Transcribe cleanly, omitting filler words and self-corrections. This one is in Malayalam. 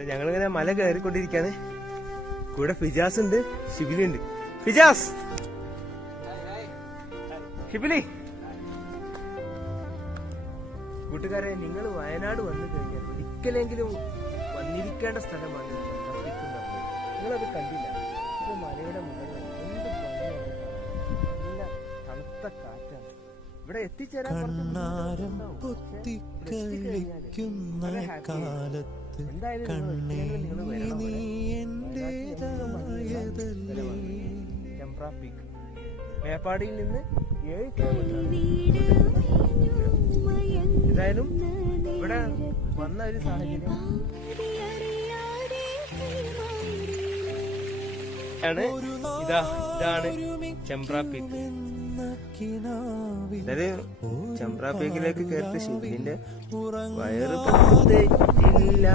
ഞങ്ങളിങ്ങനെ മല കയറിക്കൊണ്ടിരിക്കാണ്. കൂടെ ഫിജാസ് ഉണ്ട്, ഷിബിലി ഉണ്ട്. ഫിജാസ്, ഷിബിലി. കൂട്ടുകാരെ, നിങ്ങൾ വയനാട് വന്നു കഴിഞ്ഞാൽ ഒരിക്കലെങ്കിലും വന്നിരിക്കേണ്ട സ്ഥലമാണ്. നിങ്ങളത് കണ്ടില്ല. ഇത് മലയുടെ മുകളിൽ എന്ത് ഭംഗിയാണ്. നല്ല തണുത്ത കാറ്റാണ്. ഇവിടെ എത്തിച്ചേരാൻ ചെമ്പ്ര പീക്ക് മേപ്പാടിയിൽ നിന്ന് 7 കിലോമീറ്റർ. ഏതായാലും ഇവിടെ വന്ന ഒരു സാഹചര്യം ആണ്. ഇതാണ് ചെമ്പ്ര പീക്ക്. അതായത് ചെമ്പ്ര പീക്കിലേക്ക് കയറിയിട്ട് ശിവലിന്റെ വയറ് പറ്റില്ല.